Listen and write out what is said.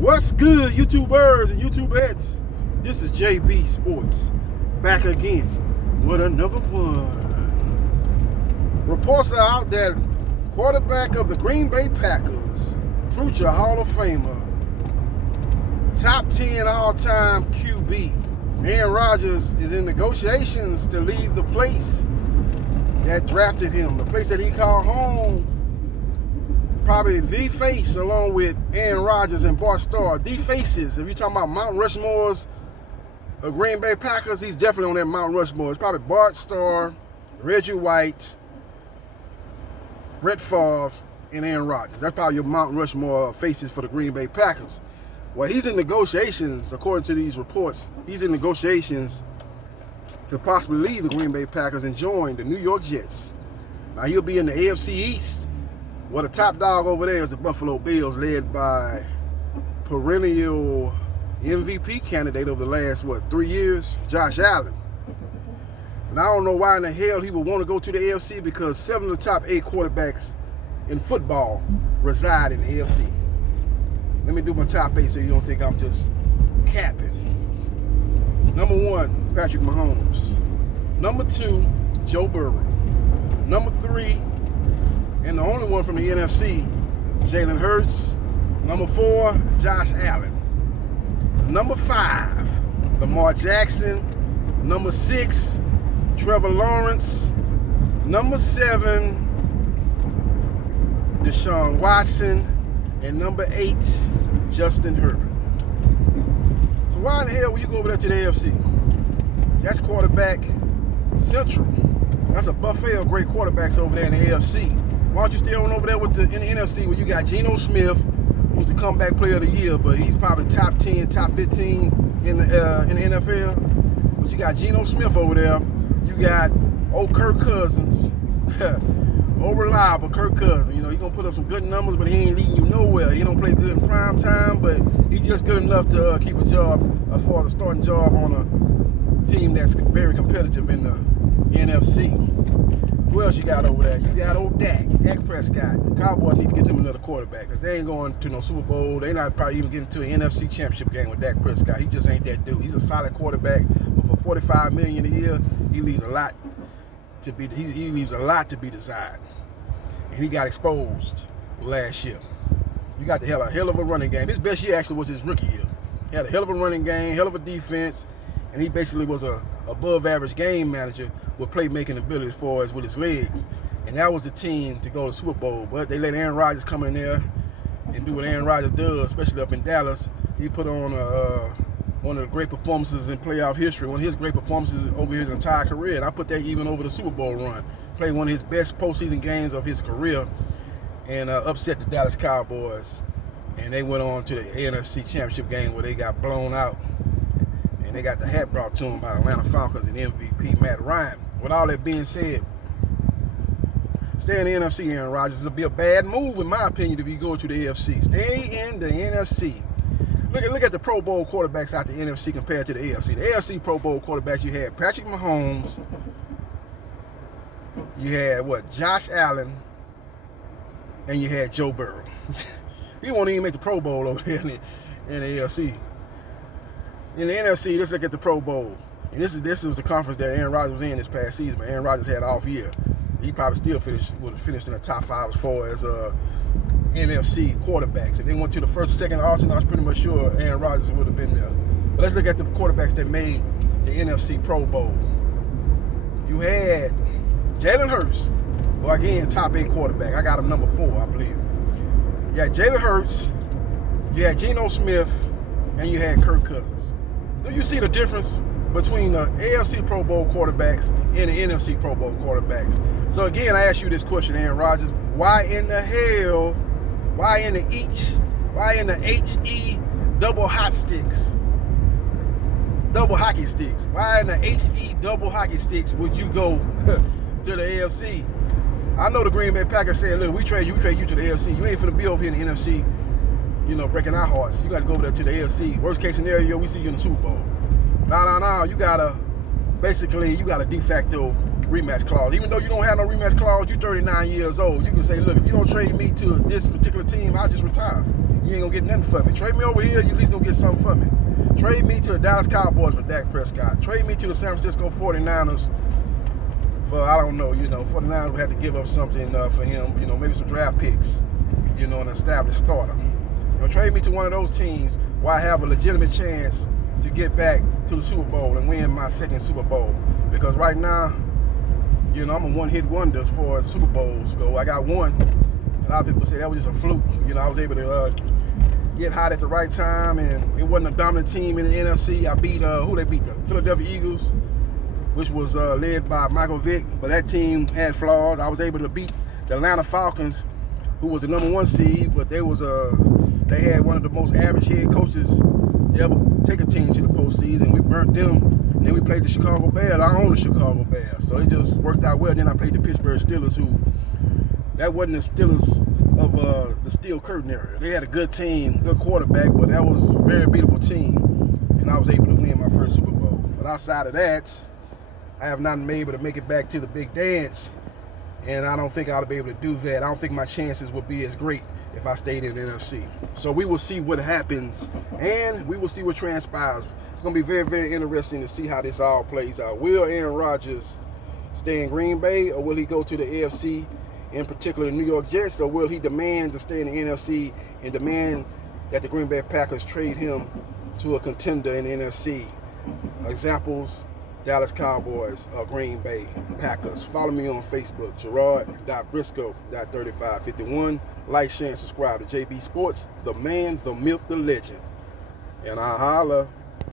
What's good, YouTubers and YouTubettes? This is JB Sports, back again with another one. Reports are out that quarterback of the Green Bay Packers, future Hall of Famer, top 10 all-time QB, Aaron Rodgers, is in negotiations to leave the place that drafted him, the place that he called home. Probably the face, along with Aaron Rodgers and Bart Starr, the faces. If you're talking about Mount Rushmore's Green Bay Packers, he's definitely on that Mount Rushmore. It's probably Bart Starr, Reggie White, Brett Favre, and Aaron Rodgers. That's probably your Mount Rushmore faces for the Green Bay Packers. Well, he's in negotiations, according to these reports. He's in negotiations to possibly leave the Green Bay Packers and join the New York Jets. Now, he'll be in the AFC East. Well, the top dog over there is the Buffalo Bills, led by perennial MVP candidate over the last, 3 years, Josh Allen. And I don't know why in the hell he would want to go to the AFC, because 7 of the top 8 quarterbacks in football reside in the AFC. Let me do my top 8 so you don't think I'm just capping. Number 1, Patrick Mahomes. Number 2, Joe Burrow. Number 3, and the only one from the NFC, Jalen Hurts. Number 4, Josh Allen. Number 5, Lamar Jackson. Number 6, Trevor Lawrence. Number 7, Deshaun Watson. And number 8, Justin Herbert. So why in the hell will you go over there to the AFC? That's quarterback central. That's a buffet of great quarterbacks over there in the AFC. Why don't you stay on over there in the NFC where you got Geno Smith, who's the comeback player of the year, but he's probably top 10, top 15 in the NFL. But you got Geno Smith over there. You got old Kirk Cousins. Old reliable Kirk Cousins. You know, he's going to put up some good numbers, but he ain't leading you nowhere. He don't play good in prime time, but he's just good enough to keep a job as far as a starting job on a team that's very competitive in the NFC. Who else you got over there? You got old Dak Prescott. Cowboys need to get them another quarterback, because they ain't going to no Super Bowl. They not probably even getting to an NFC championship game with Dak Prescott. He just ain't that dude. He's a solid quarterback, but for $45 million a year, he leaves a lot to be desired. And he got exposed last year. You got to have a hell of a running game. His best year actually was his rookie year. He had a hell of a running game, hell of a defense, and he basically was a above average game manager with playmaking ability as far as with his legs. And that was the team to go to Super Bowl. But they let Aaron Rodgers come in there and do what Aaron Rodgers does, especially up in Dallas. He put on one of the great performances in playoff history, one of his great performances over his entire career. And I put that even over the Super Bowl run. Played one of his best postseason games of his career and upset the Dallas Cowboys. And they went on to the NFC Championship game where they got blown out. And they got the hat brought to them by Atlanta Falcons and MVP Matt Ryan. With all that being said, stay in the NFC, Aaron Rodgers. It'll be a bad move, in my opinion, if you go to the AFC. Stay in the NFC. Look at the Pro Bowl quarterbacks out the NFC compared to the AFC. The AFC Pro Bowl quarterbacks, you had Patrick Mahomes. You had, Josh Allen. And you had Joe Burrow. He won't even make the Pro Bowl over there in the AFC. In the NFC, let's look at the Pro Bowl. And this was the conference that Aaron Rodgers was in this past season, but Aaron Rodgers had an off year. He probably still would have finished in the top 5 as far as NFC quarterbacks. If they went to the first or second Arsenal, I was pretty much sure Aaron Rodgers would have been there. But let's look at the quarterbacks that made the NFC Pro Bowl. You had Jalen Hurts, well, again, top 8 quarterback. I got him number 4, I believe. You had Jalen Hurts, you had Geno Smith, and you had Kirk Cousins. Do you see the difference between the AFC Pro Bowl quarterbacks and the NFC Pro Bowl quarterbacks? So again, I ask you this question, Aaron Rodgers. Why in the HE double hockey sticks? Why in the HE double hockey sticks would you go to the AFC? I know the Green Bay Packers saying, look, we trade you to the AFC. You ain't finna be over here in the NFC, breaking our hearts. You got to go over there to the AFC. Worst case scenario, we see you in the Super Bowl. No. You got a de facto rematch clause. Even though you don't have no rematch clause, you're 39 years old. You can say, look, if you don't trade me to this particular team, I'll just retire. you ain't gonna get nothing for me. Trade me over here, you at least gonna get something for me. Trade me to the Dallas Cowboys for Dak Prescott. Trade me to the San Francisco 49ers for, I don't know, 49ers would have to give up something for him, maybe some draft picks, an established starter. Trade me to one of those teams where I have a legitimate chance to get back to the Super Bowl and win my second Super Bowl. Because right now, I'm a one-hit wonder as far as Super Bowls go. I got one. A lot of people say that was just a fluke. I was able to get hot at the right time, and it wasn't a dominant team in the NFC. I beat, who they beat? The Philadelphia Eagles, which was led by Michael Vick, but that team had flaws. I was able to beat the Atlanta Falcons, who was the #1 seed, but they had one of the most average head coaches to ever take a team to the postseason. We burnt them. And then we played the Chicago Bears. I own the Chicago Bears, so it just worked out well. Then I played the Pittsburgh Steelers, who that wasn't the Steelers of the Steel Curtain era. They had a good team, good quarterback, but that was a very beatable team, and I was able to win my first Super Bowl. But outside of that, I have not been able to make it back to the big dance, and I don't think I'll be able to do that. I don't think my chances would be as great if I stayed in the NFC. So we will see what happens, and we will see what transpires. It's going to be very, very interesting to see how this all plays out. Will Aaron Rodgers stay in Green Bay, or will he go to the AFC, in particular the New York Jets, or will he demand to stay in the NFC and demand that the Green Bay Packers trade him to a contender in the NFC? Examples: Dallas Cowboys or Green Bay Packers. Follow me on Facebook, Gerard.Briscoe.3551. Like, share, and subscribe to JB Sports, the man, the myth, the legend. And I holla.